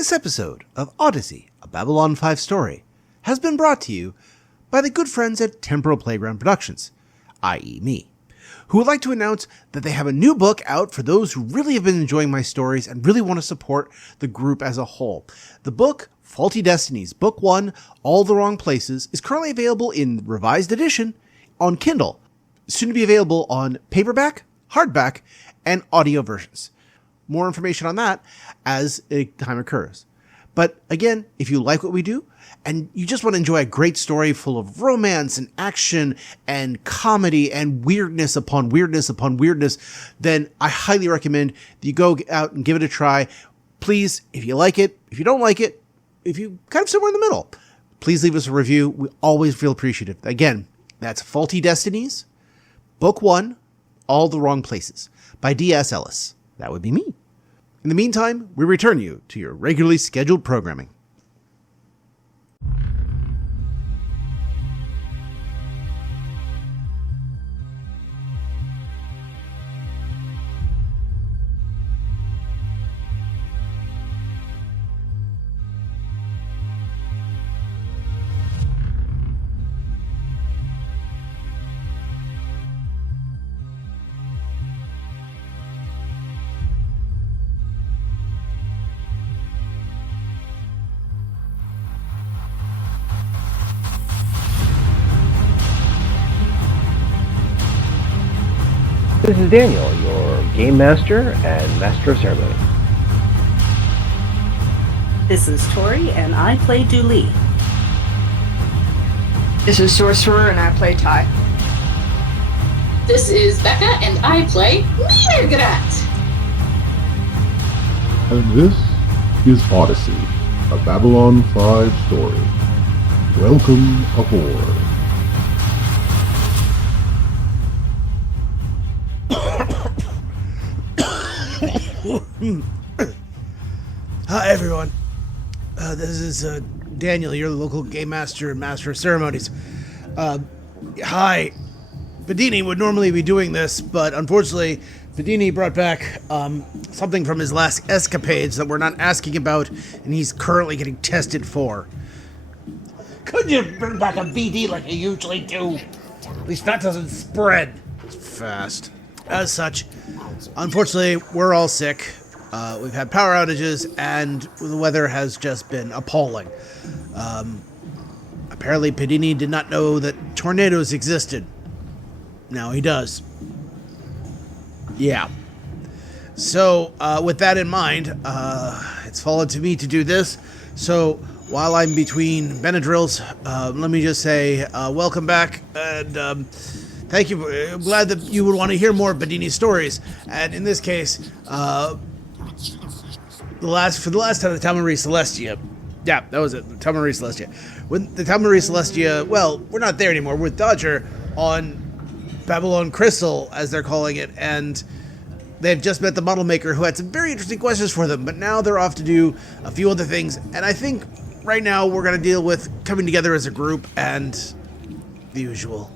This episode of Odyssey, a Babylon 5 story, has been brought to you by the good friends at Temporal Playground Productions, i.e. me, who would like to announce that they have a new book out for those who really have been enjoying my stories and really want to support the group as a whole. The book, Faulty Destinies, Book 1, All the Wrong Places, is currently available in revised edition on Kindle, soon to be available on paperback, hardback, and audio versions. More information on that as time occurs. But again, if you like what we do and you just want to enjoy a great story full of romance and action and comedy and weirdness upon weirdness upon weirdness, then I highly recommend that you go out and give it a try. Please, if you like it, if you don't like it, if you kind of somewhere in the middle, please leave us a review. We always feel appreciative. Again, that's Faulty Destinies, Book 1, All the Wrong Places by D.S. Ellis. That would be me. In the meantime, we return you to your regularly scheduled programming. This is Daniel, your Game Master and Master of Ceremony. This is Tori, and I play Dooley. This is Sorcerer, and I play Ty. This is Becca, and I play Mirgrat. And this is Odyssey, a Babylon 5 story. Welcome aboard. Hi, everyone. This is Daniel, your local game master and master of ceremonies. Hi. Padini would normally be doing this, but unfortunately, Padini brought back something from his last escapades that we're not asking about, and he's currently getting tested for. Could you bring back a VD like you usually do? At least that doesn't spread fast. As such, unfortunately, we're all sick. We've had power outages, and the weather has just been appalling. Apparently, Padini did not know that tornadoes existed. Now he does. Yeah. So, with that in mind, it's fallen to me to do this. So, while I'm between Benadryls, let me just say, welcome back, and thank you. I'm glad that you would want to hear more Padini stories. And in this case, for the last time, the Tal'Marie Celestia. Yeah, that was it. The Tal'Marie Celestia. When the Tal'Marie Celestia, well, we're not there anymore. We're with Dodger on Babylon Crystal, as they're calling it, and they've just met the model maker who had some very interesting questions for them, but now they're off to do a few other things, and I think right now we're going to deal with coming together as a group and the usual.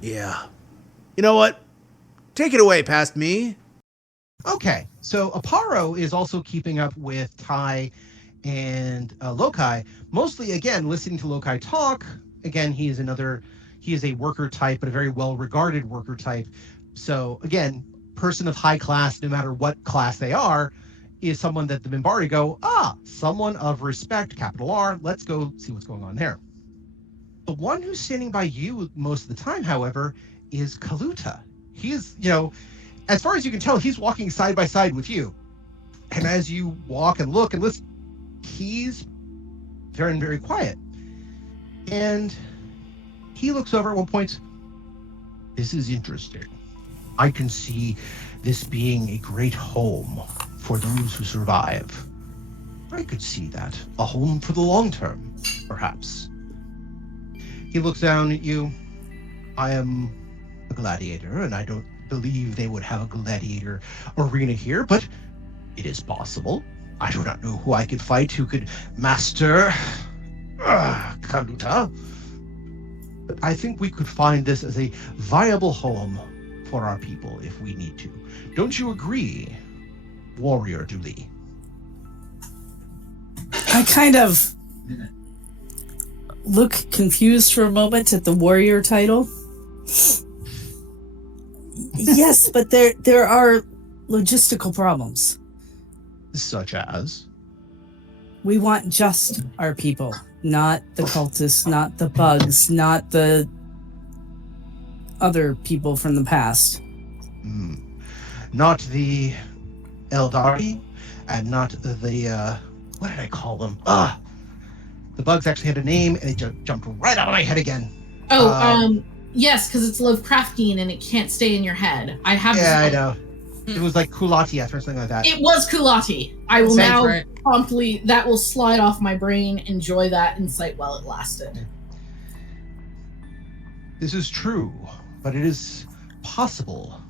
Yeah. You know what? Take it away past me. Okay, so Aparo is also keeping up with Ty and Lokai, mostly, again, listening to Lokai talk. Again, he is a worker type, but a very well-regarded worker type. So, again, person of high class, no matter what class they are, is someone that the Minbari go, someone of respect, capital R, let's go see what's going on there. The one who's standing by you most of the time, however, is Kaluta. He's, as far as you can tell, he's walking side by side with you. And as you walk and look and listen, he's very, very quiet. And he looks over at one point. This is interesting. I can see this being a great home for those who survive. I could see that. A home for the long term, perhaps. He looks down at you. I am a gladiator, and I don't believe they would have a gladiator arena here, but it is possible. I do not know who I could fight who could master Kaluta. But I think we could find this as a viable home for our people if we need to. Don't you agree, Warrior Dooley? I kind of look confused for a moment at the warrior title. Yes, but there are logistical problems. Such as? We want just our people, not the cultists, not the bugs, not the other people from the past. Not the Eldari, and not the, what did I call them? The bugs actually had a name, and it jumped right out of my head again. Yes, because it's Lovecraftian and it can't stay in your head. I know. It was like Kulatiath or something like that. It was Kulati. I will now promptly, that will slide off my brain. Enjoy that insight while it lasted. This is true, but it is possible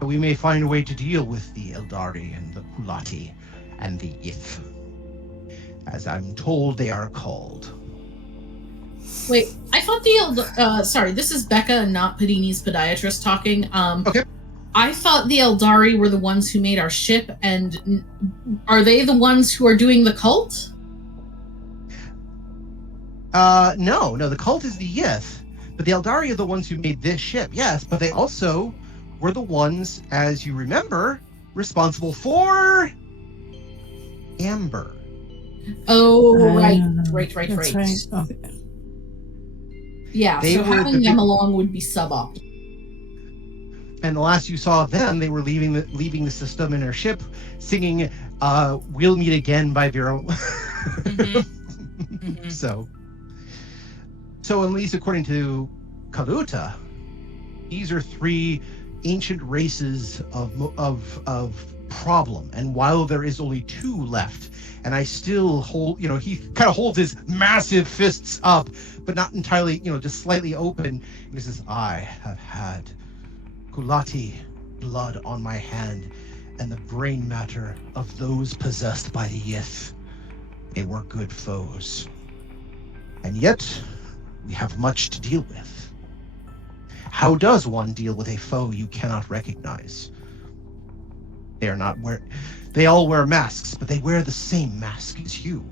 that we may find a way to deal with the Eldari and the Kulati and the Ith, as I'm told they are called. Wait, I thought sorry, this is Becca and not Padini's podiatrist talking. Okay. I thought the Eldari were the ones who made our ship, and are they the ones who are doing the cult? No, the cult is the Yith, but the Eldari are the ones who made this ship, yes, but they also were the ones, as you remember, responsible for Amber. Oh, right. That's right. Okay. Yeah, so having them along would be suboptimal. And the last you saw of them, they were leaving the system in their ship, singing "We'll Meet Again" by Vero. So at least according to Kaluta, these are three ancient races of problem. And while there is only two left, and I still hold, he kind of holds his massive fists up, but not entirely, just slightly open. And he says, I have had Kulati blood on my hand and the brain matter of those possessed by the Yith. They were good foes. And yet, we have much to deal with. How does one deal with a foe you cannot recognize? They all wear masks, but they wear the same mask as you.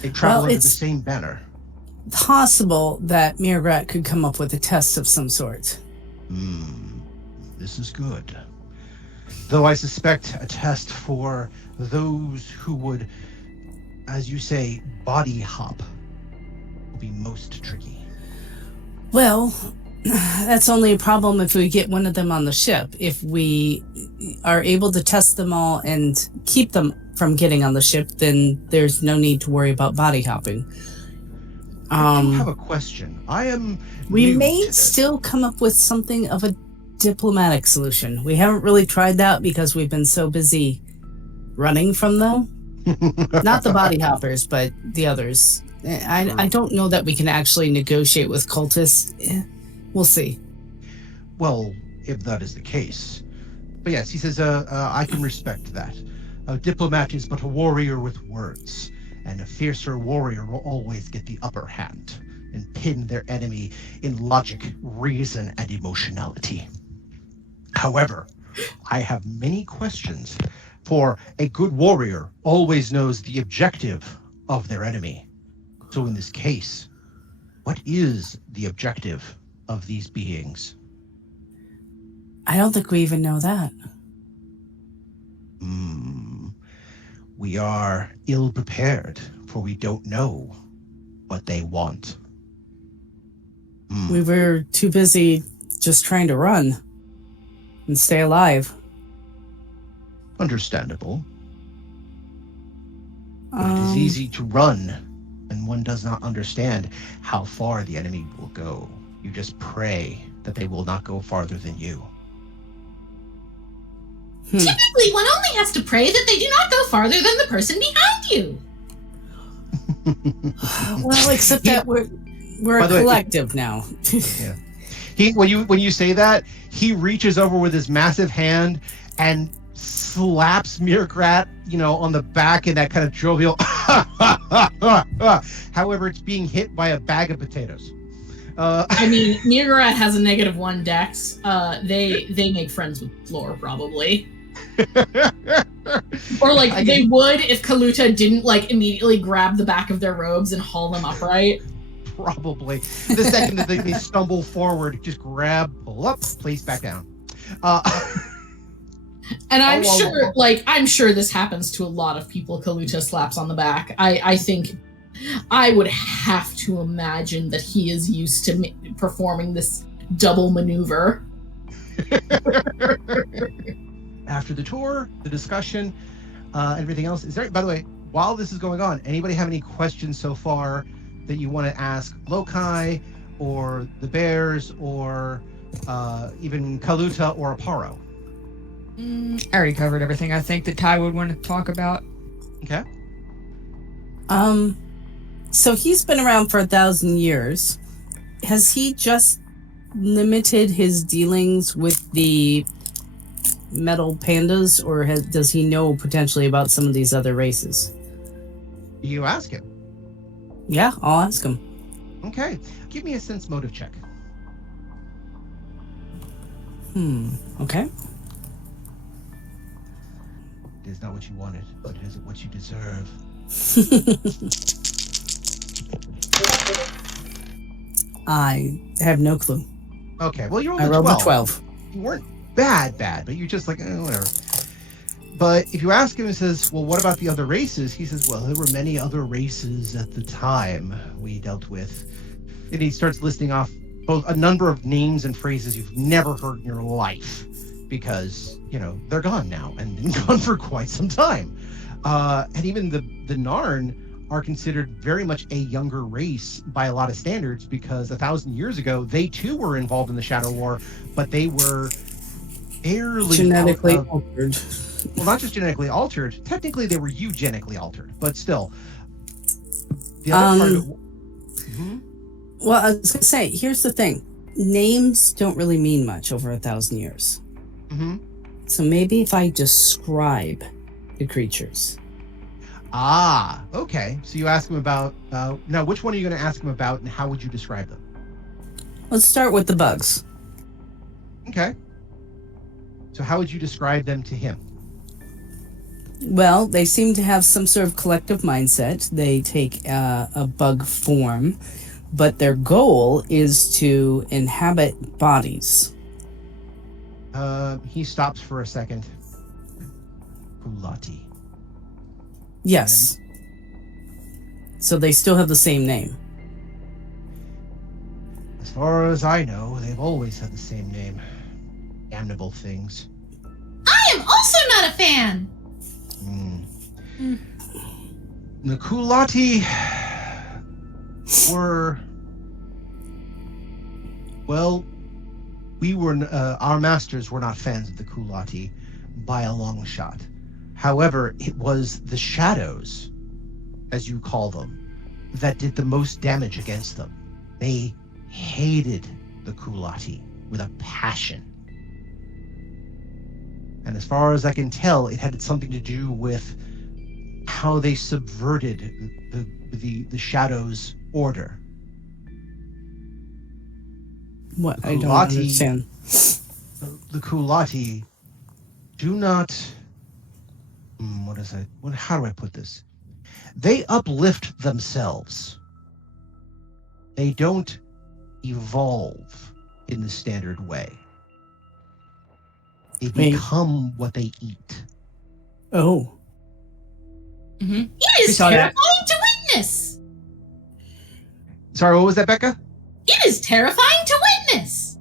They travel under the same banner. Possible that Mirgrat could come up with a test of some sort. This is good. Though I suspect a test for those who would, as you say, body hop will be most tricky. Well, that's only a problem if we get one of them on the ship. If we are able to test them all and keep them from getting on the ship, then there's no need to worry about body hopping. I do have a question. We may still come up with something of a diplomatic solution. We haven't really tried that because we've been so busy running from them. Not the body hoppers, but the others. I don't know that we can actually negotiate with cultists. We'll see. Well, if that is the case. But yes, he says, I can respect that. A diplomat is but a warrior with words, and a fiercer warrior will always get the upper hand and pin their enemy in logic, reason, and emotionality. However, I have many questions, for a good warrior always knows the objective of their enemy. So in this case, what is the objective of these beings? I don't think we even know that. We are ill-prepared, for we don't know what they want. We were too busy just trying to run and stay alive. Understandable. But it is easy to run, and one does not understand how far the enemy will go. You just pray that they will not go farther than you. Typically, one only has to pray that they do not go farther than the person behind you. Well, except that we're a collective now. Yeah. When you say that, he reaches over with his massive hand and slaps Mirgrat, on the back in that kind of jovial. However, it's being hit by a bag of potatoes. Mirgrat has a -1 dex. They make friends with Floor, probably. Or like they would if Kaluta didn't like immediately grab the back of their robes and haul them upright. Probably. The second that they stumble forward, just grab, pull up, place back down. And I'm sure this happens to a lot of people. Kaluta slaps on the back. I think I would have to imagine that he is used to performing this double maneuver. After the tour, the discussion, everything else, is there, by the way, while this is going on, anybody have any questions so far that you want to ask Lokai or the Bears or even Kaluta or Aparo? I already covered everything I think that Ty would want to talk about. Okay. So he's been around for 1,000 years. Has he just limited his dealings with the metal pandas, or does he know potentially about some of these other races? You ask him. Yeah, I'll ask him. Okay. Give me a sense motive check. Okay. It is not what you wanted, but it is what you deserve. I have no clue. Okay, well, you I rolled a 12. You weren't bad, but you're just like, whatever. But if you ask him, he says, well, what about the other races? He says, well, there were many other races at the time we dealt with. And he starts listing off both a number of names and phrases you've never heard in your life because, they're gone now and been gone for quite some time. And even the Narn are considered very much a younger race by a lot of standards because 1,000 years ago, they too were involved in the Shadow War, but they were barely genetically altered. Well, not just genetically altered. Technically, they were eugenically altered, but still. The other part of it, Well, I was going to say, here's the thing. Names don't really mean much over 1,000 years. So maybe if I describe the creatures. Ah, okay. So you ask him about, now which one are you going to ask him about and how would you describe them? Let's start with the bugs. Okay. So how would you describe them to him? Well, they seem to have some sort of collective mindset. They take a bug form, but their goal is to inhabit bodies. He stops for a second. Kulati. Yes. So they still have the same name. As far as I know, they've always had the same name. Damnable things. I am also not a fan. The Kulati were, well, our masters were not fans of the Kulati by a long shot. However, it was the shadows, as you call them, that did the most damage against them. They hated the Kulati with a passion. And as far as I can tell, it had something to do with how they subverted the Shadow's order. What? I don't understand. The Kulati do not... how do I put this? They uplift themselves. They don't evolve in the standard way. They become what they eat. Oh. It is terrifying to witness. Sorry, what was that, Becca? It is terrifying to witness.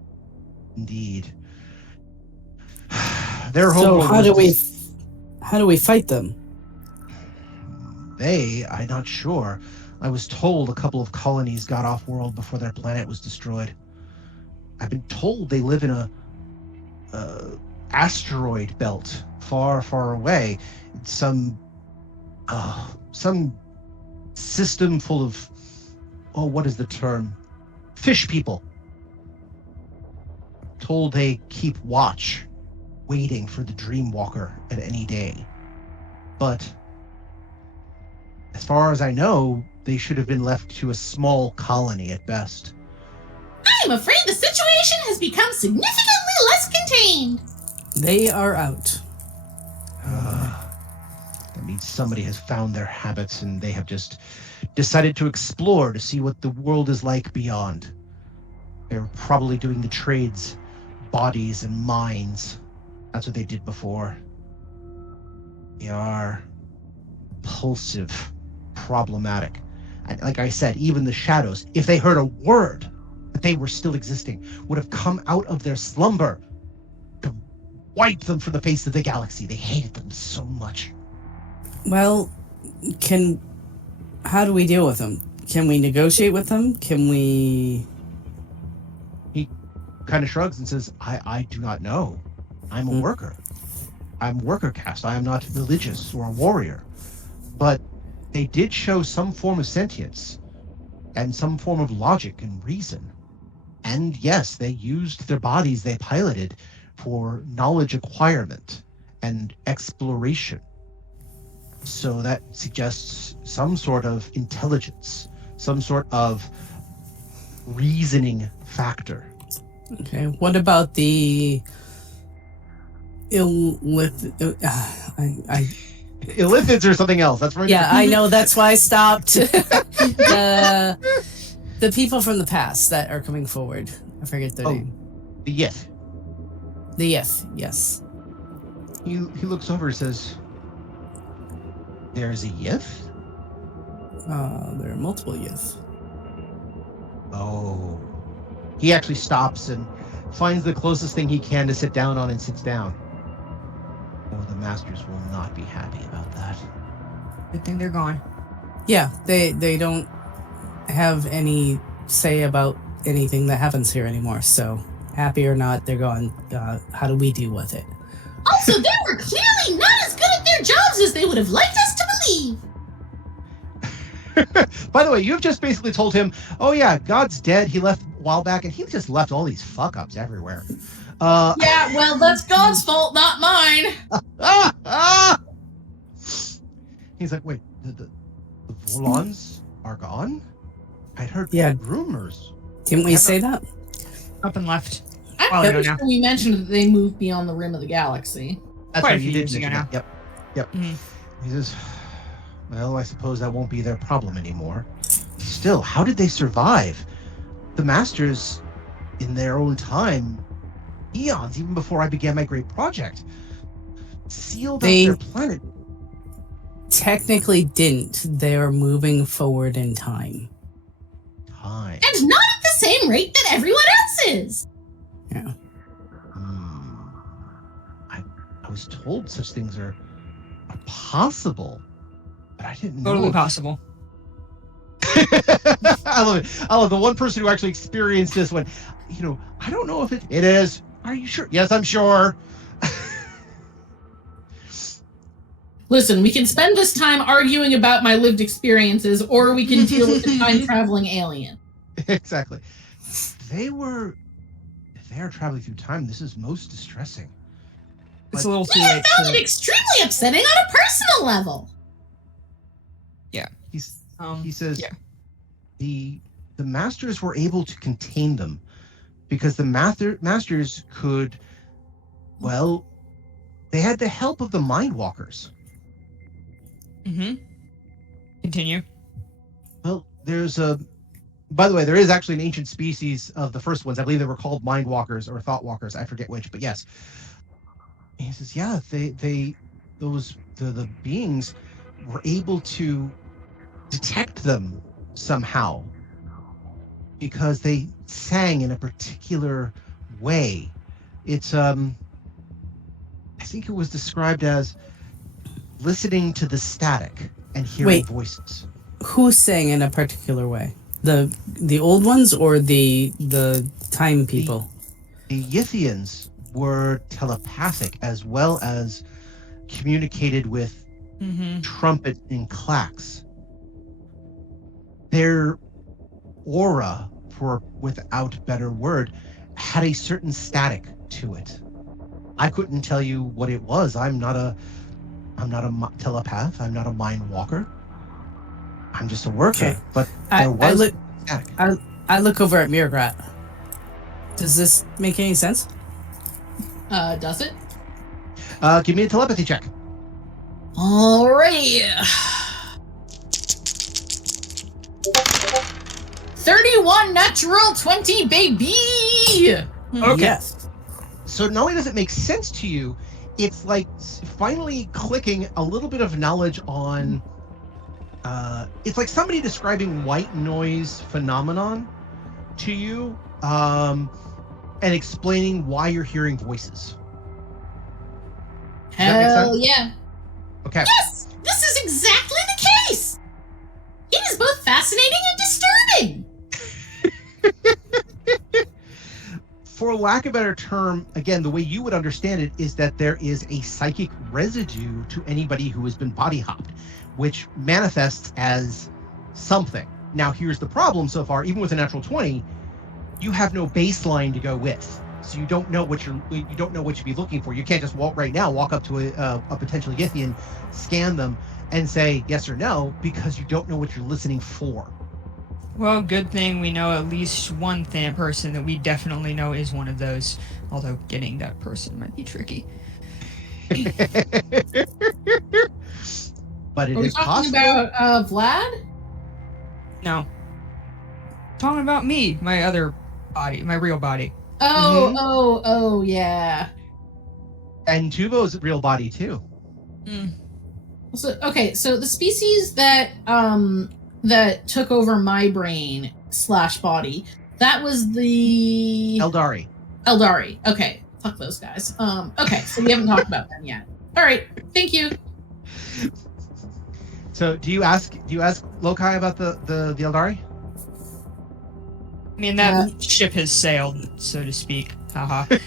Indeed. Their whole So how do we fight them? I'm not sure. I was told a couple of colonies got off world before their planet was destroyed. I've been told they live in a asteroid belt far, far away. Some system full of, what is the term? Fish people. Told they keep watch, waiting for the Dreamwalker at any day. But as far as I know, they should have been left to a small colony at best. I am afraid the situation has become significantly less contained. They are out. means somebody has found their habits and they have just decided to explore to see what the world is like beyond. They're probably doing the trades, bodies and minds. That's what they did before. They are impulsive, problematic. And like I said, even the shadows, if they heard a word that they were still existing, would have come out of their slumber to wipe them from the face of the galaxy. They hated them so much. Well, how do we deal with them? Can we negotiate with them? Can we... He kind of shrugs and says, I do not know. I'm a worker. I'm worker caste. I am not religious or a warrior. But they did show some form of sentience and some form of logic and reason. And yes, they used their bodies they piloted for knowledge acquirement and exploration. So that suggests some sort of intelligence, some sort of reasoning factor. Okay, what about the Illithids or something else. That's right. Yeah, I know. That's why I stopped. The people from the past that are coming forward. I forget their name. The Yith. The Yith, yes. He looks over and says, "There's a Yith?" There are multiple Yith. Oh. He actually stops and finds the closest thing he can to sit down on and sits down. Oh, the masters will not be happy about that. Good thing they're gone. Yeah, they don't have any say about anything that happens here anymore. So, happy or not, they're gone. How do we deal with it? Also, they were clearly not as good at their jobs as they would have liked us to believe. By the way, you've just basically told him, oh yeah, God's dead. He left a while back, and he just left all these fuck-ups everywhere. Yeah, well, that's God's fault, not mine. He's like, wait, the Volans are gone? I'd heard rumors. Didn't we say that? Up and left. I'm pretty sure we mentioned that they moved beyond the rim of the galaxy. That's Quite right, a few you did years ago mention now. that. Yep. Mhm. He says, well, I suppose that won't be their problem anymore. Still, how did they survive? The Masters, in their own time, eons, even before I began my great project, sealed up their planet. Technically didn't. They're moving forward in time. And not at the same rate that everyone else is. Yeah. I was told such things are possible, but I didn't know. Totally possible. I love it. I love the one person who actually experienced this one. I don't know if it is. Are you sure? Yes, I'm sure. Listen, we can spend this time arguing about my lived experiences, or we can deal with the time-traveling alien. Exactly. They are traveling through time. This is most distressing. It's a little too I late. found it extremely upsetting on a personal level. Yeah. He says the Masters were able to contain them because the Masters could, well, they had the help of the Mindwalkers. Mm-hmm. Continue. Well, by the way, there is actually an ancient species of the first ones. I believe they were called Mindwalkers or Thoughtwalkers. I forget which, but yes. And he says, yeah, the beings were able to detect them somehow because they sang in a particular way. It's I think it was described as listening to the static and hearing voices. Who sang in a particular way? The old ones or the time people? The Yithians were telepathic as well as communicated with trumpet and clacks. Their aura, for without better word, had a certain static to it. I couldn't tell you what it was. I'm not a telepath. I'm not a mind walker. I'm just a worker. Okay. But there was static. I look over at Mirgrat. Does this make any sense? Does it? Give me a telepathy check. Alrighty. 31 natural 20, baby! Okay. Yes. So not only does it make sense to you, it's like finally clicking a little bit of knowledge on. It's like somebody describing white noise phenomenon to you, and explaining why you're hearing voices. Does that make Hell sense? yeah. Okay. Yes! This is exactly the case! It is both fascinating and disturbing! For lack of a better term, again, the way you would understand it is that there is a psychic residue to anybody who has been body hopped, which manifests as something. Now, here's the problem so far. Even with a natural 20, you have no baseline to go with, so you don't know what you'd be looking for. You can't just walk up to a potential Yithian, scan them, and say yes or no, because you don't know what you're listening for. Well, good thing we know at least one person that we definitely know is one of those. Although getting that person might be tricky. But it Are we is talking possible. about Vlad? No. Talking about me, my other body, my real body. Oh, yeah. And Tuvo's real body too. So the species that that took over my brain / body, that was the Eldari. Eldari. Okay, fuck those guys. Okay, so we haven't talked about them yet. All right, thank you. So do you ask Lokai about the Eldari? I mean, that ship has sailed, so to speak. Haha.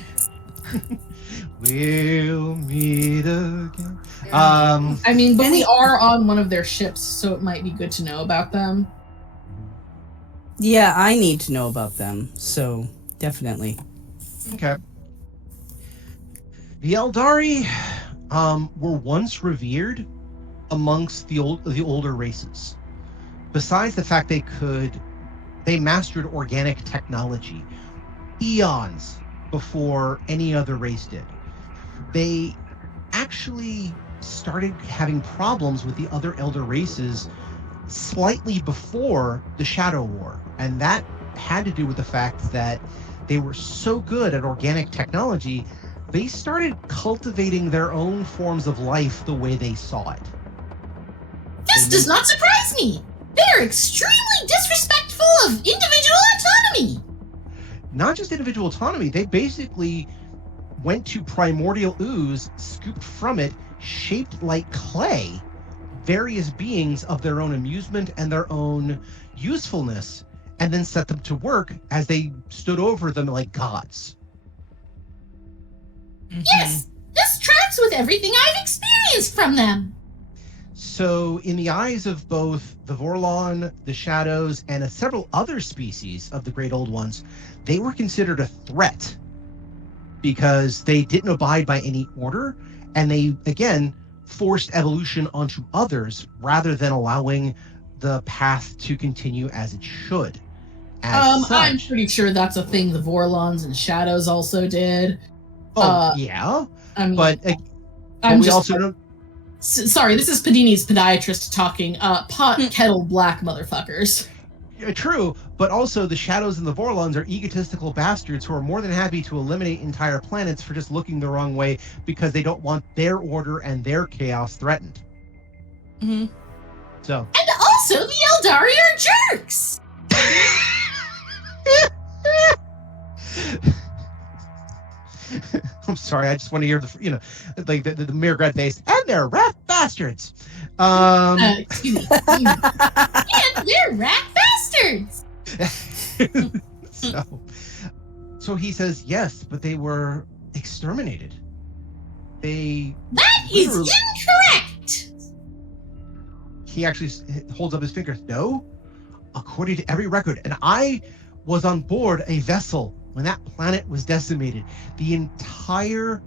We'll meet again. I mean, but we are on one of their ships, so it might be good to know about them. Yeah, I need to know about them, so definitely. Okay. The Eldari were once revered amongst the older races. Besides the fact they mastered organic technology eons before any other race did. They actually started having problems with the other elder races slightly before the Shadow War, and that had to do with the fact that they were so good at organic technology, they started cultivating their own forms of life the way they saw it. This does not surprise me. They are extremely disrespectful of individual autonomy. Not just individual autonomy, they basically went to primordial ooze, scooped from it, shaped like clay, various beings of their own amusement and their own usefulness, and then set them to work as they stood over them like gods. Yes, this tracks with everything I've experienced from them. So, in the eyes of both the Vorlon, the Shadows, and several other species of the Great Old Ones, they were considered a threat because they didn't abide by any order, and they, again, forced evolution onto others rather than allowing the path to continue as it should. I'm pretty sure that's a thing the Vorlons and Shadows also did. Yeah, I mean, but I'm we just also don't. Sorry, this is Padini's podiatrist talking. Pot kettle black motherfuckers. True, but also the Shadows and the Vorlons are egotistical bastards who are more than happy to eliminate entire planets for just looking the wrong way because they don't want their order and their chaos threatened. Mm-hmm. So. And also, the Eldari are jerks. I'm sorry, I just want to hear the mere red face, and they're rat bastards. Excuse me. And they're rat bastards. So he says yes, but they were exterminated. That is incorrect. He actually holds up his finger. No, according to every record, and I was on board a vessel when that planet was decimated. The entire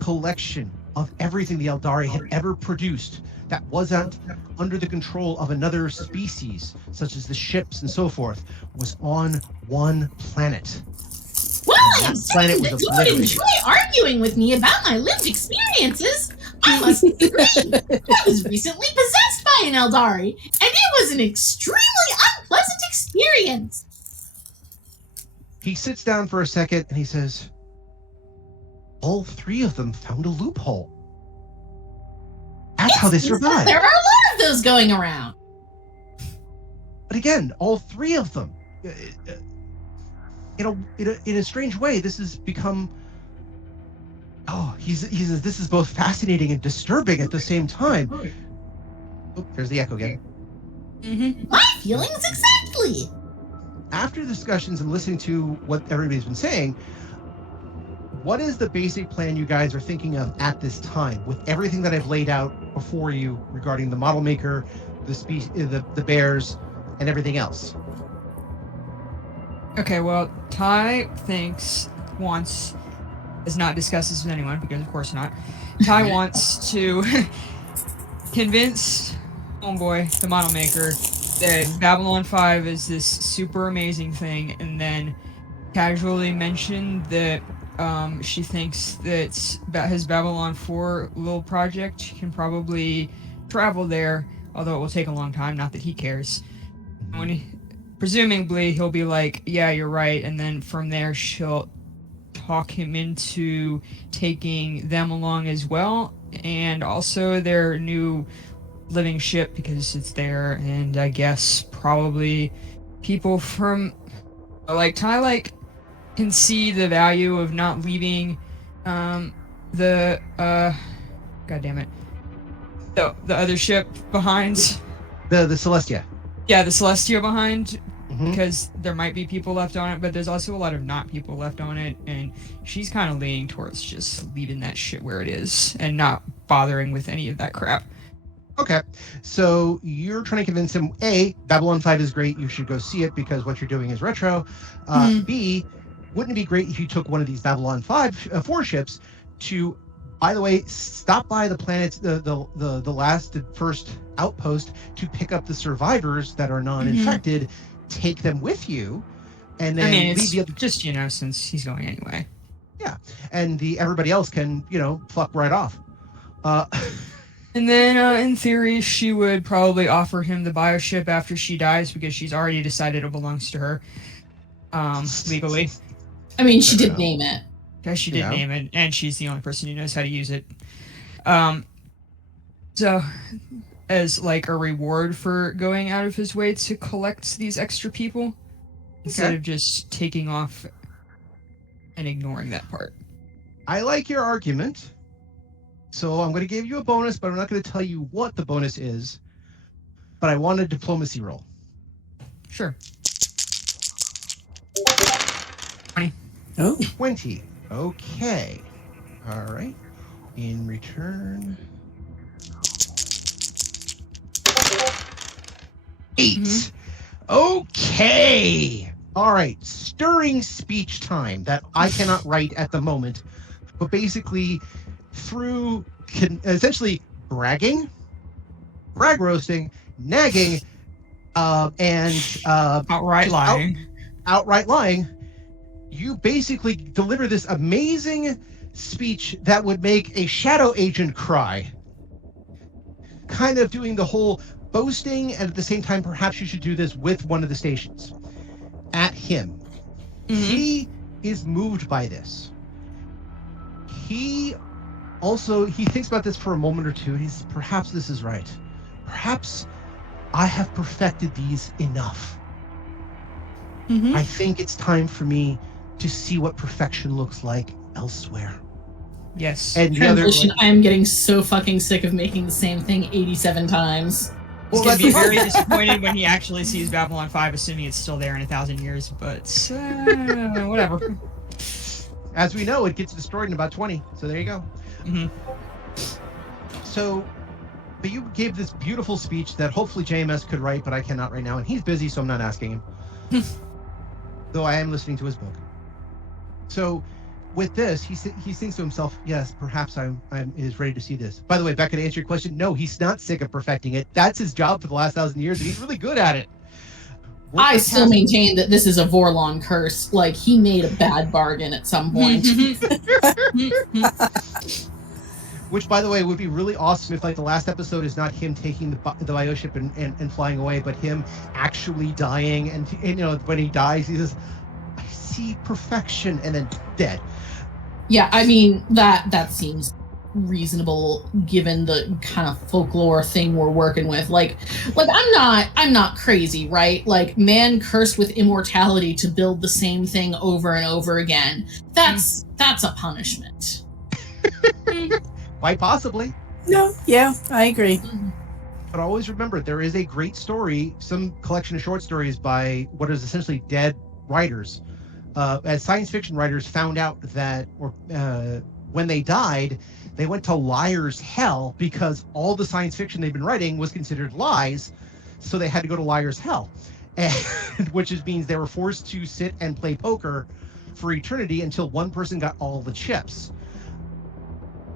collection of everything the Eldari had ever produced that wasn't under the control of another species, such as the ships and so forth, was on one planet. Well, I'm certain that you would enjoy arguing with me about my lived experiences. I must agree. I was recently possessed by an Eldari, and it was an extremely unpleasant experience. He sits down for a second and he says, all 3 of them found a loophole. That's how they survived. There are a lot of those going around. But again, all 3 of them. In a strange way, this has become. Oh, he says this is both fascinating and disturbing at the same time. Oh, there's the echo again. Mm-hmm. My feelings exactly. After discussions and listening to what everybody's been saying, what is the basic plan you guys are thinking of at this time, with everything that I've laid out before you regarding the model maker, the bears, and everything else? Okay, well, Ty has not discussed this with anyone, because of course not. Ty wants to convince Homeboy, the model maker, that Babylon 5 is this super amazing thing, and then casually mention that she thinks that his Babylon 4 little project can probably travel there, although it will take a long time, not that he cares. Presumably, he'll be like, yeah, you're right, and then from there, she'll talk him into taking them along as well, and also their new living ship, because it's there, and I guess probably people from Ty can see the value of not leaving the other ship behind, the Celestia. Yeah, the Celestia behind, Mm-hmm. because there might be people left on it, but there's also a lot of not people left on it, and she's kind of leaning towards just leaving that shit where it is and not bothering with any of that crap. Okay, so you're trying to convince him, A, Babylon 5 is great, you should go see it because what you're doing is retro. B, wouldn't it be great if you took one of these Babylon 4 ships to, by the way, stop by the planet's, the first outpost to pick up the survivors that are non-infected, take them with you, and then it's leave the other... just, since he's going anyway. Yeah, and everybody else can, fuck right off. And then, in theory, she would probably offer him the bioship after she dies, because she's already decided it belongs to her, legally. I mean, she did name it. Yeah, she did name it, and she's the only person who knows how to use it. So, as like a reward for going out of his way to collect these extra people, instead of just taking off and ignoring that part. I like your argument. So I'm going to give you a bonus, but I'm not going to tell you what the bonus is. But I want a diplomacy roll. Sure. 20. Oh. 20. Okay. All right. In return... 8. Okay. All right. Stirring speech time that I cannot write at the moment. But basically... through essentially bragging, brag roasting, nagging, and outright lying. Outright lying, you basically deliver this amazing speech that would make a shadow agent cry. Kind of doing the whole boasting, and at the same time, perhaps you should do this with one of the stations. At him. He is moved by this. He thinks about this for a moment or two, and he says, perhaps this is right. Perhaps I have perfected these enough. I think it's time for me to see what perfection looks like elsewhere. Yes. And Translation, I am getting so fucking sick of making the same thing 87 times. He's going to be very disappointed when he actually sees Babylon 5, assuming it's still there in 1,000 years, but whatever. As we know, it gets destroyed in about 20, so there you go. So, but you gave this beautiful speech that hopefully JMS could write, but I cannot right now, and he's busy, so I'm not asking him. Though I am listening to his book. So, with this, he thinks to himself, yes, perhaps I'm is ready to see this. By the way, Becca, to answer your question, no, he's not sick of perfecting it. That's his job for the last 1,000 years, and he's really good at it. I still maintain that this is a Vorlon curse. Like, he made a bad bargain at some point. Which, by the way, would be really awesome if, like, the last episode is not him taking the bioship and flying away, but him actually dying. And, you know, when he dies, he says, I see perfection, and then dead. Yeah, I mean, that seems reasonable given the kind of folklore thing we're working with. Like I'm not crazy, right? Like, man cursed with immortality to build the same thing over and over again. That's a punishment. Quite possibly. No, yeah, I agree. But always remember, there is a great story, some collection of short stories by what is essentially dead writers. As science fiction writers found out that, when they died, they went to liar's hell because all the science fiction they've been writing was considered lies, so they had to go to liar's hell, and which means they were forced to sit and play poker for eternity until one person got all the chips.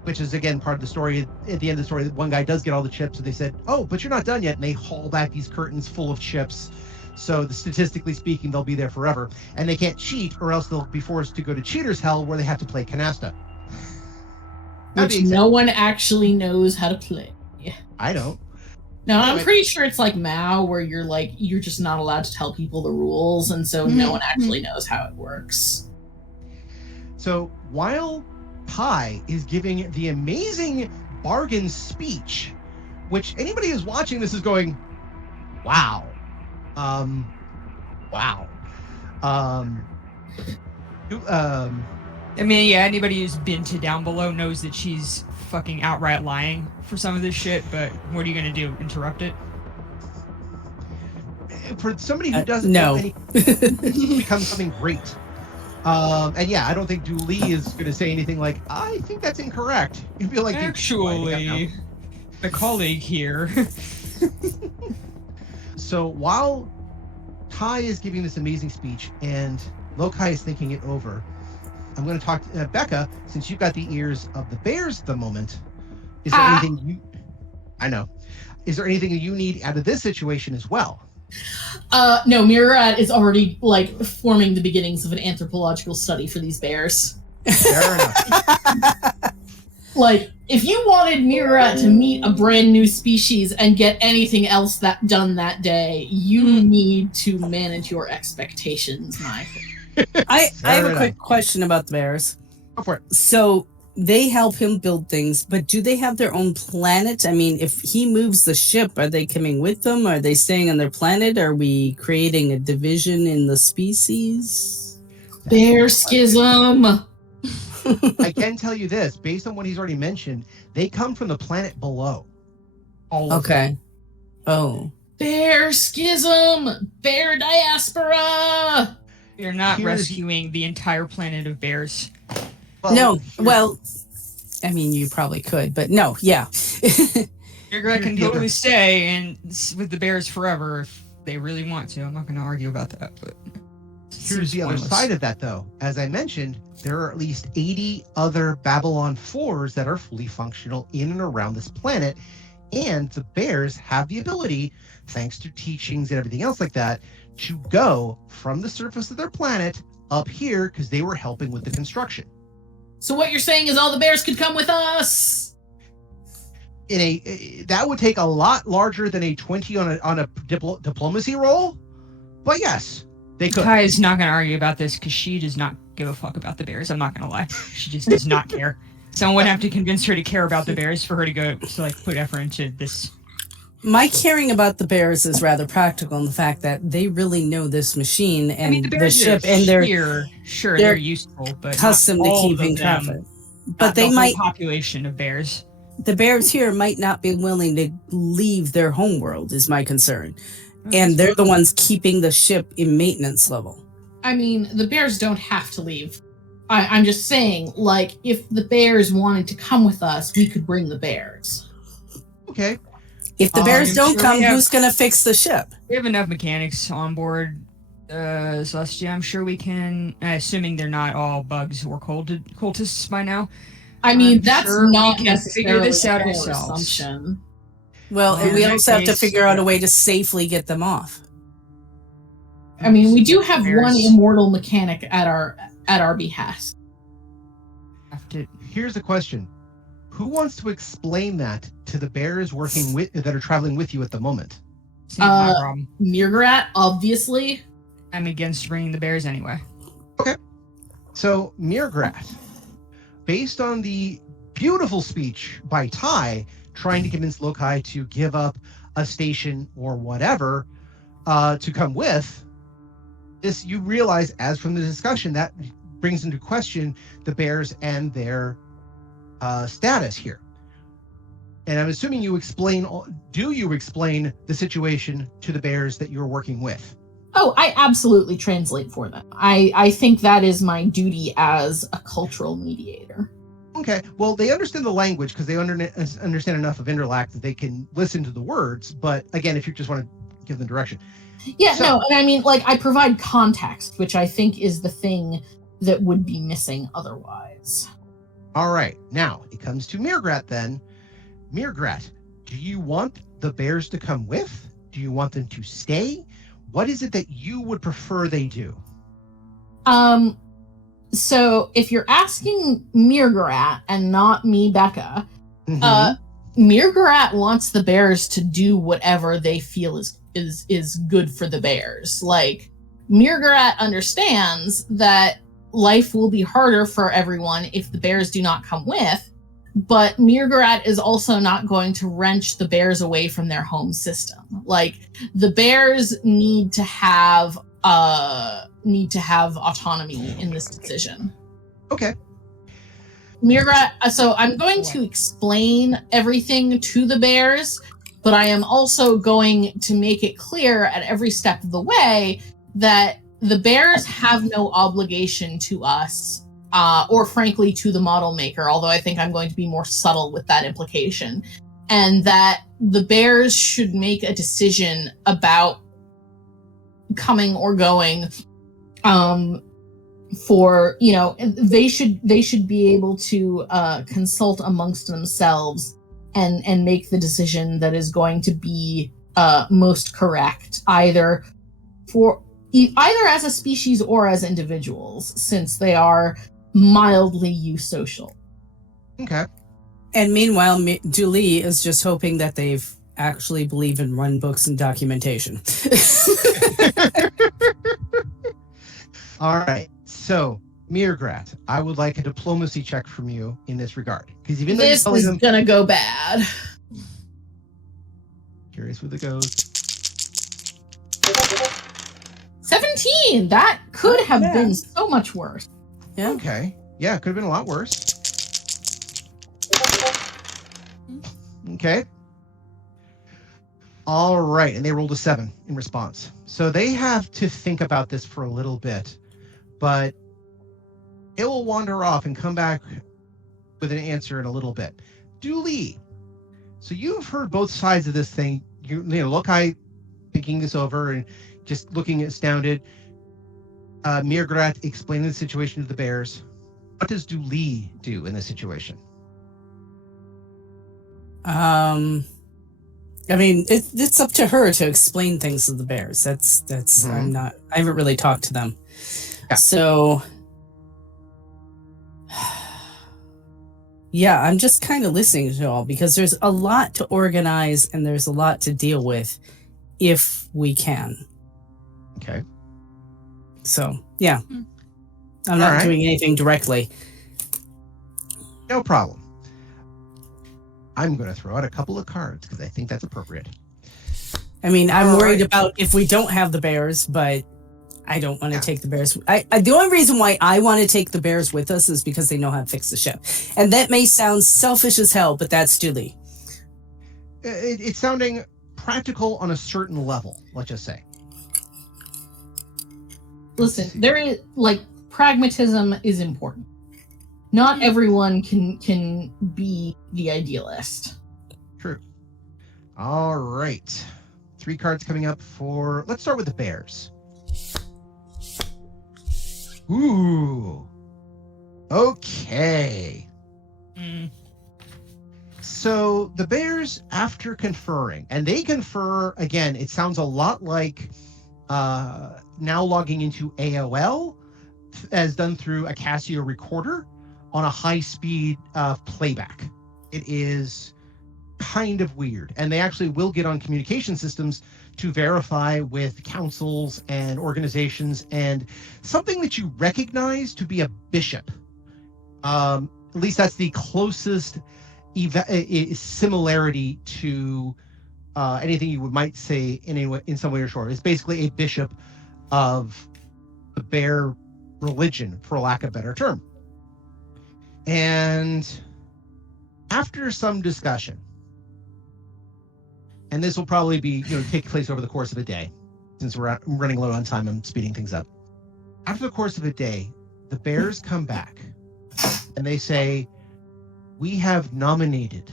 Which is, again, part of the story. At the end of the story, one guy does get all the chips, and they said, oh, but you're not done yet. And they haul back these curtains full of chips. So statistically speaking, they'll be there forever. And they can't cheat, or else they'll be forced to go to cheater's hell, where they have to play canasta. Which no one actually knows how to play. I don't. No, I'm pretty sure it's like Mao, where you're just not allowed to tell people the rules, and so no one actually knows how it works. So while Pi is giving the amazing bargain speech, which anybody who's watching this is going, wow. Wow. I mean, yeah, anybody who's been to Down Below knows that she's fucking outright lying for some of this shit, but what are you gonna do? Interrupt it? For somebody who doesn't no. know anything, becomes something great. And yeah, I don't think Dooley is going to say anything like, I think that's incorrect. You'd be like, actually, the colleague here. So while Ty is giving this amazing speech and Lokai is thinking it over, I'm going to talk to Becca, since you've got the ears of the bears at the moment. Is there anything you... I know. Is there anything that you need out of this situation as well? No, Murad is already, like, forming the beginnings of an anthropological study for these bears. Fair enough. Like, if you wanted Murad to meet a brand new species and get anything else done that day, you need to manage your expectations, my friend. I have a quick question about the bears. Go for it. So they help him build things, but do they have their own planet? I mean, if he moves the ship, are they coming with them? Are they staying on their planet? Are we creating a division in the species? Bear schism! I can tell you this, based on what he's already mentioned, they come from the planet below. All of them. Oh. Bear schism! Bear diaspora! You're not rescuing the entire planet of bears. I mean, you probably could, but no, yeah. Your can totally stay and with the bears forever if they really want to. I'm not going to argue about that, but here's the other side of that, though. As I mentioned, there are at least 80 other Babylon 4s that are fully functional in and around this planet, and the bears have the ability, thanks to teachings and everything else like that, to go from the surface of their planet up here because they were helping with the construction. So what you're saying is all the bears could come with us? That would take a lot larger than a 20 on a diplomacy roll, but yes, they could. Kai is not going to argue about this because she does not give a fuck about the bears. I'm not going to lie. She just does not care. Someone would have to convince her to care about the bears for her to go to like put effort into this. My caring about the bears is rather practical in the fact that they really know this machine and the ship, and they're useful, but accustomed to keeping track of it. But they might population of bears. The bears here might not be willing to leave their homeworld, is my concern, and they're the ones keeping the ship in maintenance level. I mean, the bears don't have to leave. I'm just saying, like, if the bears wanted to come with us, we could bring the bears. Okay. If the bears don't come, who's going to fix the ship? We have enough mechanics on board, Celestia. I'm sure we can, assuming they're not all bugs or cultists by now. I mean, that's not necessarily figure this out a ourselves. assumption. Well, and we also have to figure out a way to safely get them off. I mean, we do have one immortal mechanic at our behest. Here's the question. Who wants to explain that to the bears working with that are traveling with you at the moment? It's not my problem. Mirgarat, obviously. I'm against bringing the bears anyway. Okay. So, Mirgrat, based on the beautiful speech by Ty, trying to convince Lokai to give up a station or whatever to come with, this you realize, as from the discussion, that brings into question the bears and their status here. And I'm assuming you explain the situation to the bears that you're working with? Oh, I absolutely translate for them. I think that is my duty as a cultural mediator. Okay, well, they understand the language because they understand enough of Interlac that they can listen to the words. But again, if you just want to give them direction. Yeah, no, and I mean, like, I provide context, which I think is the thing that would be missing otherwise. All right, now it comes to Mirgrat then. Mirgrat, do you want the bears to come with? Do you want them to stay? What is it that you would prefer they do? So if you're asking Mirgarat and not me, Becca, Mirgarat wants the bears to do whatever they feel is good for the bears. Like, Mirgarat understands that life will be harder for everyone if the bears do not come with, but Mirgarat is also not going to wrench the bears away from their home system. Like, the bears need to have autonomy in this decision. Okay. Mirgarat, so I'm going to explain everything to the bears, but I am also going to make it clear at every step of the way that the bears have no obligation to us, or frankly to the model maker, although I think I'm going to be more subtle with that implication, and that the bears should make a decision about coming or going, for, you know, they should be able to consult amongst themselves and make the decision that is going to be most correct, either as a species or as individuals, since they are mildly eusocial. Okay. And meanwhile, Julie is just hoping that they've actually believe in run books and documentation. All right. So, Mirgrat, I would like a diplomacy check from you in this regard. Because even though this is gonna go bad. Curious where it goes. 17! That could have been so much worse. Yeah. Okay. Yeah, it could have been a lot worse. Okay. All right. And they rolled a 7 in response. So they have to think about this for a little bit. But it will wander off and come back with an answer in a little bit. Dooley, so you've heard both sides of this thing. You know, Lokai thinking this over and just looking astounded. Mirgrat explaining the situation to the bears. What does Dooley do in this situation? I mean, it's up to her to explain things to the bears. That's I haven't really talked to them. Yeah. So yeah, I'm just kind of listening to all because there's a lot to organize and there's a lot to deal with if we can. Okay. So, yeah. I'm not doing anything directly. No problem. I'm going to throw out a couple of cards because I think that's appropriate. I mean, I'm worried about if we don't have the bears, but I don't want to take the bears. The only reason why I want to take the bears with us is because they know how to fix the ship. And that may sound selfish as hell, but that's Julie. It's sounding practical on a certain level, let's just say. Listen, there is, like, pragmatism is important. Not everyone can be the idealist. True. All right. 3 cards coming up for... Let's start with the bears. Ooh. Okay. So the bears, after conferring, and they confer, again, it sounds a lot like now logging into AOL, as done through a Casio recorder on a high-speed playback. It is kind of weird. And they actually will get on communication systems to verify with councils and organizations, and something that you recognize to be a bishop. At least that's the closest similarity to anything you might say in some way or short. It's basically a bishop of the bear religion, for lack of a better term. And after some discussion, and this will probably be, take place over the course of a day, since we're running low on time, I'm speeding things up. After the course of a day, the bears come back and they say, we have nominated,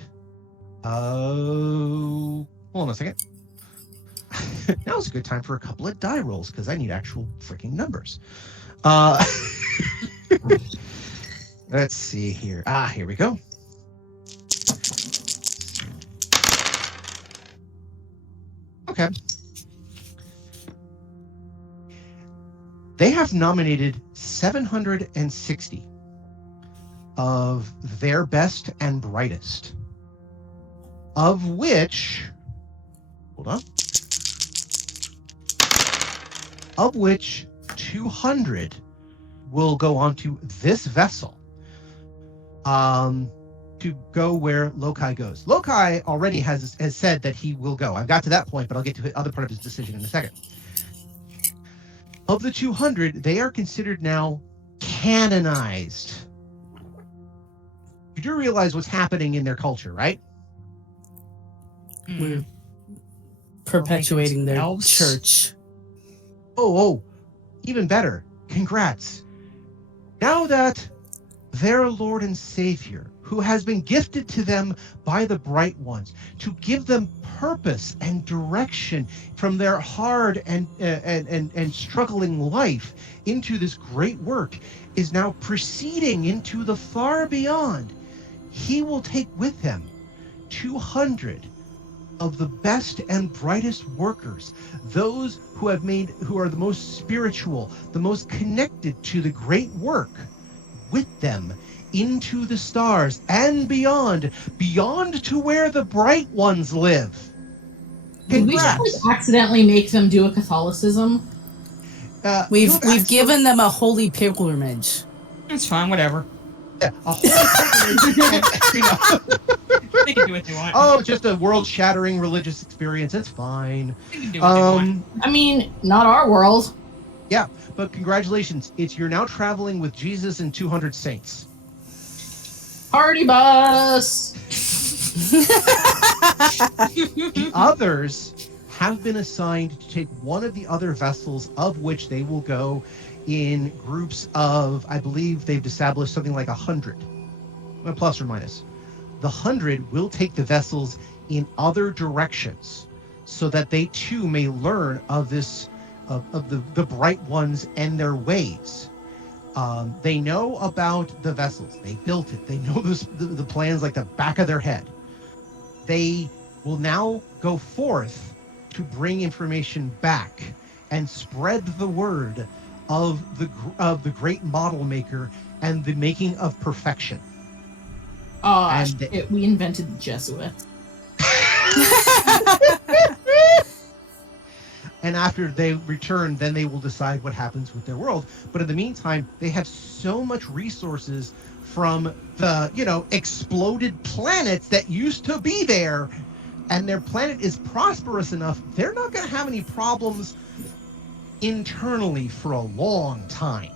hold on a second. Now's a good time for a couple of die rolls, because I need actual freaking numbers. Let's see here. Here we go. Okay. They have nominated 760 of their best and brightest, of which, hold on, of which 200 will go onto this vessel to go where Lokai goes. Lokai already has said that he will go. I've got to that point, but I'll get to the other part of his decision in a second. Of the 200, they are considered now canonized. You do realize what's happening in their culture, right? We're perpetuating their church. Oh, even better. Congrats. Now that their Lord and Savior, who has been gifted to them by the Bright Ones, to give them purpose and direction from their hard and struggling life into this great work, is now proceeding into the far beyond, he will take with him 200 of the best and brightest workers, those who are the most spiritual, the most connected to the great work, with them into the stars and beyond to where the Bright Ones live. Did we just accidentally make them do a Catholicism? We've given them a holy pilgrimage. It's fine, whatever. Yeah, a holy pilgrimage. They can do what they want. Oh, just a world-shattering religious experience. It's fine. They can do what they want. I mean, not our world. Yeah, but congratulations. You're now traveling with Jesus and 200 saints. Party bus! The others have been assigned to take one of the other vessels, of which they will go in groups of, I believe they've established something like 100, plus or minus. The 100 will take the vessels in other directions, so that they too may learn of this, of the Bright Ones and their ways. They know about the vessels. They built it. They know the plans like the back of their head. They will now go forth to bring information back and spread the word of the great model maker and the making of perfection. We invented the Jesuits. And after they return, then they will decide what happens with their world. But in the meantime, they have so much resources from the, exploded planets that used to be there. And their planet is prosperous enough, they're not going to have any problems internally for a long time.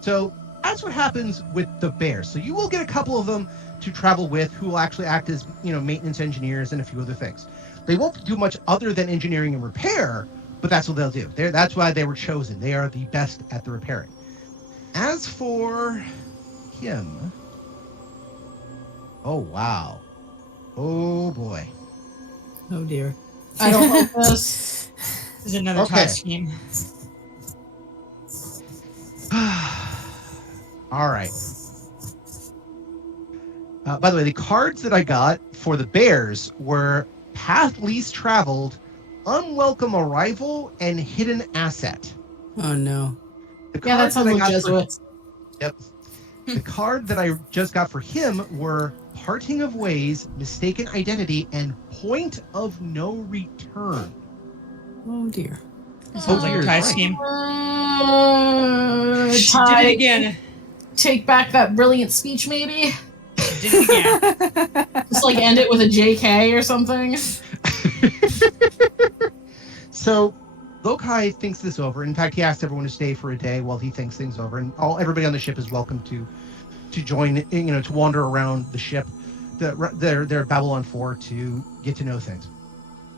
So that's what happens with the bears. So you will get a couple of them to travel with, who will actually act as, maintenance engineers and a few other things. They won't do much other than engineering and repair, but that's what they'll do. That's why they were chosen. They are the best at the repairing. As for him, oh wow, oh boy, oh dear, I don't like this. This is another tie scheme. All right. By the way, the cards that I got for the bears were path least traveled, unwelcome arrival, and hidden asset. Oh no. Yeah, that sounds like Jesuits. Yep. The card that I just got for him were parting of ways, mistaken identity, and point of no return. Oh dear. Sounds like a tie right. scheme. She Ty, did it again. take back that brilliant speech, maybe? She did it again. Just like end it with a JK or something. So Lokai thinks this over. In fact, he asked everyone to stay for a day while he thinks things over, and everybody on the ship is welcome to join, to wander around the ship, their Babylon 4, to get to know things.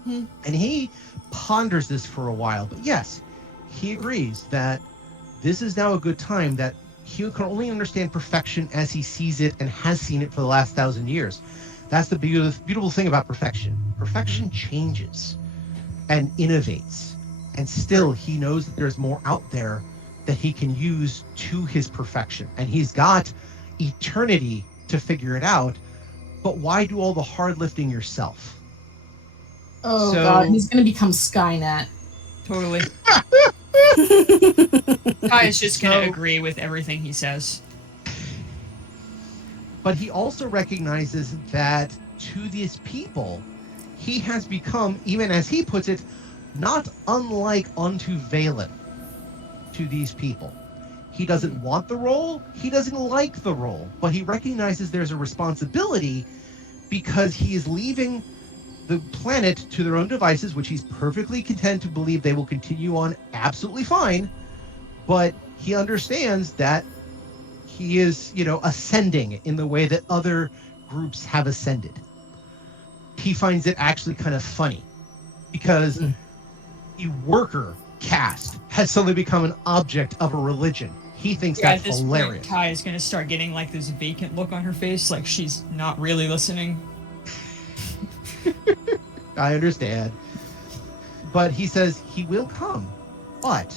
And he ponders this for a while, but yes, he agrees that this is now a good time, that he can only understand perfection as he sees it and has seen it for the last 1,000 years. That's the beautiful thing about perfection. Perfection changes and innovates, and still he knows that there's more out there that he can use to his perfection, and he's got eternity to figure it out. But why do all the hard lifting yourself? Oh god, he's gonna become Skynet. Totally. Kai is just going to agree with everything he says. But he also recognizes that to these people, he has become, even as he puts it, not unlike unto Valen to these people. He doesn't want the role, he doesn't like the role, but he recognizes there's a responsibility because he is leaving the planet to their own devices, which he's perfectly content to believe they will continue on absolutely fine. But he understands that he is, ascending in the way that other groups have ascended. He finds it actually kind of funny because a worker caste has suddenly become an object of a religion. He thinks that's at this hilarious. Point, Kai is going to start getting like this vacant look on her face, like she's not really listening. I understand. But he says he will come. But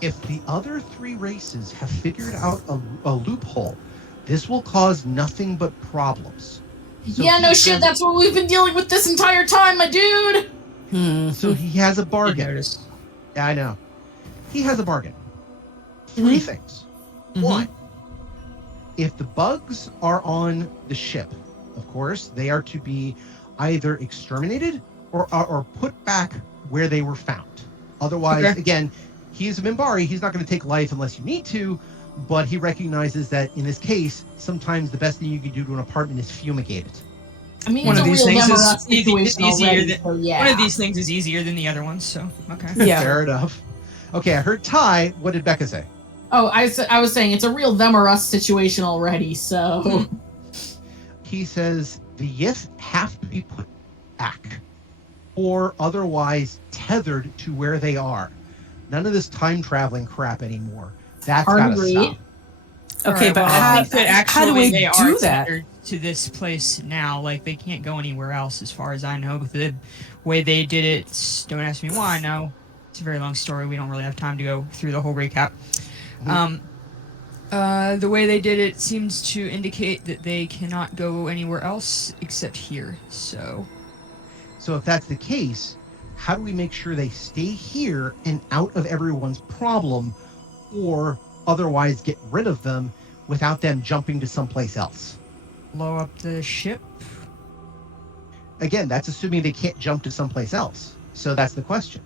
if the other three races have figured out a loophole, this will cause nothing but problems. So yeah, no shit, that's what we've been dealing with this entire time, my dude! So he has a bargain. Yeah, I know. He has a bargain. Three things. One, if the bugs are on the ship, of course, they are to be either exterminated or put back where they were found. Otherwise, again, he is a Minbari. He's not going to take life unless you need to, but he recognizes that in this case, sometimes the best thing you can do to an apartment is fumigate it. I mean, one it's of a these real things Demerara is easier situation than already, so yeah. one of these things is easier than the other ones. So Yeah. Fair enough. Okay, I heard Ty. What did Becca say? Oh, I was saying it's a real them or us situation already, so... He says the Yith have to be put back or otherwise tethered to where they are. None of this time traveling crap anymore. That's got to stop. Okay, right, but I think that how do we they do are that? tethered to this place now? Like they can't go anywhere else, as far as I know. The way they did it, don't ask me why. No, it's a very long story. We don't really have time to go through the whole recap. The way they did it seems to indicate that they cannot go anywhere else except here. So if that's the case, how do we make sure they stay here and out of everyone's problem, or otherwise get rid of them without them jumping to someplace else? blow up the ship. Again, that's assuming they can't jump to someplace else. So that's the question.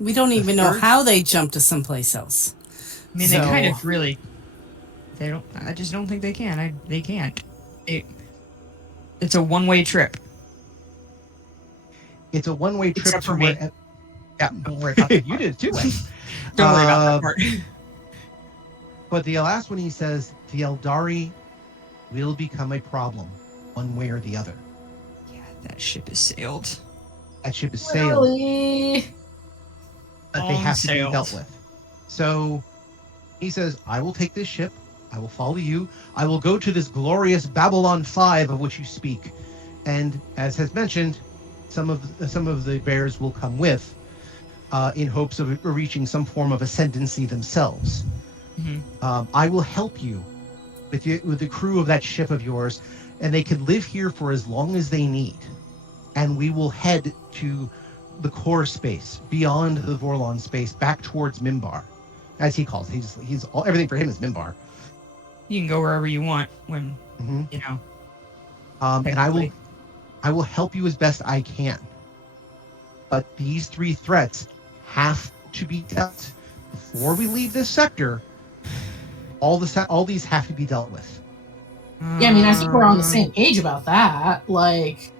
We don't even know how they jump to someplace else. I mean, they kind of really. They don't. I just don't think they can. They can't. It's a one-way trip. It's a one-way trip. Except for me. Yeah, Don't worry about that. you did too. Don't worry about that part. But the last one, he says, the Eldari will become a problem, one way or the other. Yeah, that ship is sailed. That ship is sailed. Really? But they have to be Sailed. dealt with. So he says, I will take this ship. I will follow you. I will go to this glorious Babylon 5 of which you speak. And as has mentioned, some of the bears will come with in hopes of reaching some form of ascendancy themselves. I will help you with the crew of that ship of yours, and they can live here for as long as they need. And we will head to the core space, beyond the Vorlon space, back towards Minbar, as he calls it. He's all, everything for him is Minbar. You can go wherever you want when you know. And I will help you as best I can. But these 3 threats have to be dealt before we leave this sector. All these have to be dealt with. Yeah, I mean, I think we're on the same page about that. Like,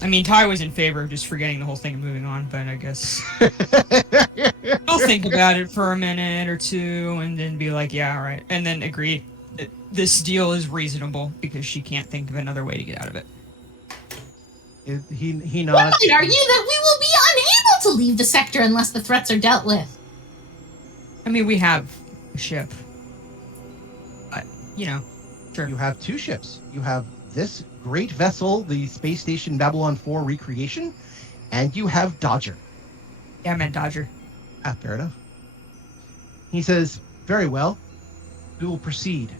I mean, Ty was in favor of just forgetting the whole thing and moving on, but I guess he'll think about it for a minute or two and then be like, yeah, all right. And then agree that this deal is reasonable because she can't think of another way to get out of it. He what nods. point are you that we will be unable to leave the sector unless the threats are dealt with? I mean, we have a ship. But, sure. You have 2 ships. You have this great vessel, the Space Station Babylon 4 recreation, and you have Dodger. Yeah, I meant Dodger. Fair enough. He says, very well, we will proceed.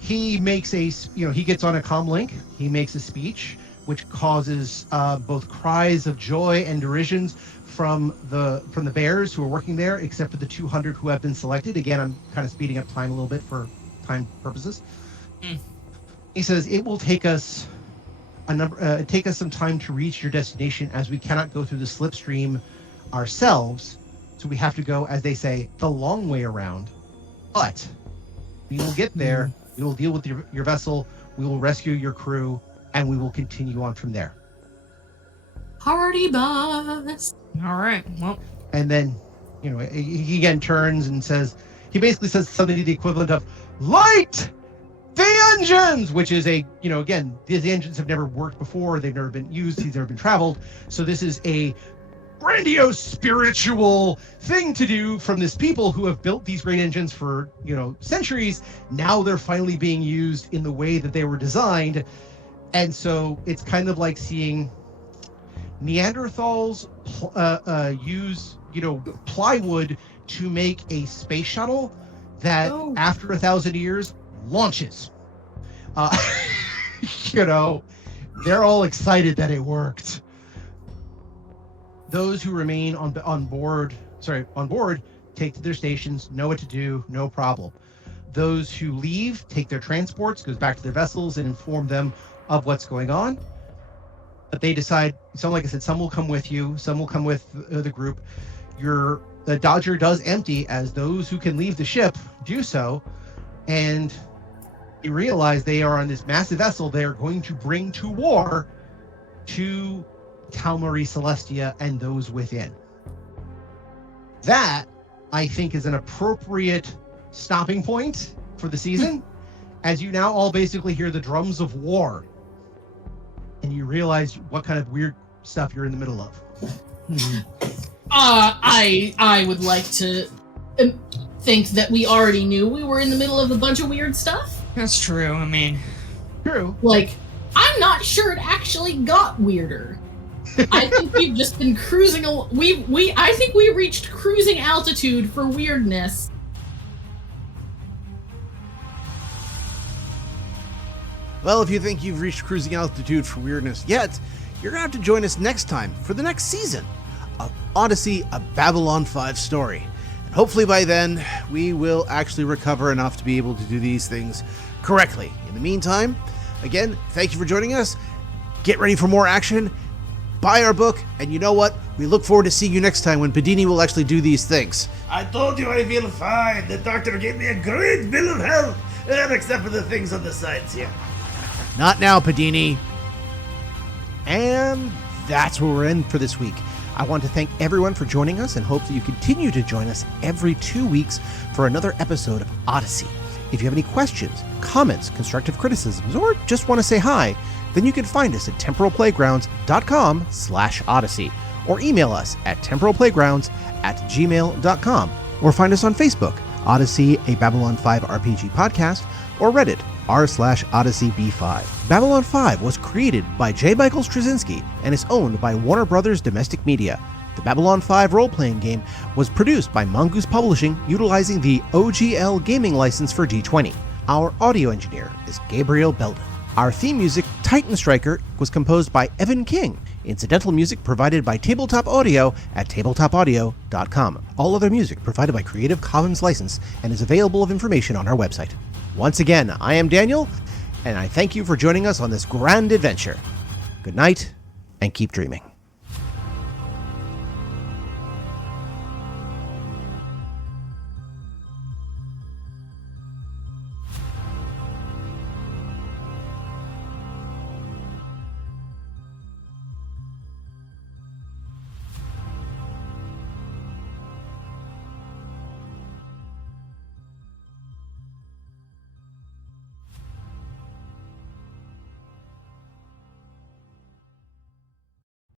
He makes he gets on a comm link, he makes a speech, which causes both cries of joy and derisions from the bears who are working there, except for the 200 who have been selected. Again, I'm kind of speeding up time a little bit for time purposes. He says it will take us some time to reach your destination, as we cannot go through the slipstream ourselves. So we have to go, as they say, the long way around. But we will get there. We will deal with your vessel. We will rescue your crew, and we will continue on from there. Party bus. All right. Well. And then, he again turns and he basically says something to the equivalent of, light the engines, which is again, these engines have never worked before. They've never been used. They've never been traveled. So this is a grandiose spiritual thing to do from this people who have built these great engines for, centuries. Now they're finally being used in the way that they were designed. And so it's kind of like seeing Neanderthals use, plywood to make a space shuttle that after 1,000 years launches. They're all excited that it worked. Those who remain on board, take to their stations, know what to do, no problem. Those who leave, take their transports, goes back to their vessels and inform them of what's going on. But they decide, like I said, some will come with you, some will come with the group. The Dodger does empty as those who can leave the ship do so, and you realize they are on this massive vessel they are going to bring to war to Tal'Mari Celestia and those within. That, I think, is an appropriate stopping point for the season, as you now all basically hear the drums of war, and you realize what kind of weird stuff you're in the middle of. I would like to think that we already knew we were in the middle of a bunch of weird stuff. That's true. I mean, true. Like, I'm not sure it actually got weirder. I think we've just been cruising. I think we reached cruising altitude for weirdness. Well, if you think you've reached cruising altitude for weirdness yet, you're going to have to join us next time for the next season of Odyssey, a Babylon 5 story. And hopefully by then, we will actually recover enough to be able to do these things correctly. In the meantime, again, thank you for joining us. Get ready for more action. Buy our book, and you know what? We look forward to seeing you next time when Padini will actually do these things. I told you I feel fine. The doctor gave me a great bill of health, except for the things on the sides here. Not now, Padini. And that's where we're in for this week. I want to thank everyone for joining us and hope that you continue to join us every 2 weeks for another episode of Odyssey. If you have any questions, comments, constructive criticisms, or just want to say hi, then you can find us at temporalplaygrounds.com/Odyssey, or email us at temporalplaygrounds@gmail.com, or find us on Facebook, Odyssey, a Babylon 5 RPG podcast, or Reddit, r/OdysseyB5. Babylon 5 was created by J. Michael Straczynski and is owned by Warner Brothers Domestic Media. The Babylon 5 role-playing game was produced by Mongoose Publishing utilizing the OGL gaming license for D20. Our audio engineer is Gabriel Belden. Our theme music, Titan Striker, was composed by Evan King. Incidental music provided by Tabletop Audio at tabletopaudio.com. All other music provided by Creative Commons license and is available of information on our website. Once again, I am Daniel. and I thank you for joining us on this grand adventure. Good night, and keep dreaming.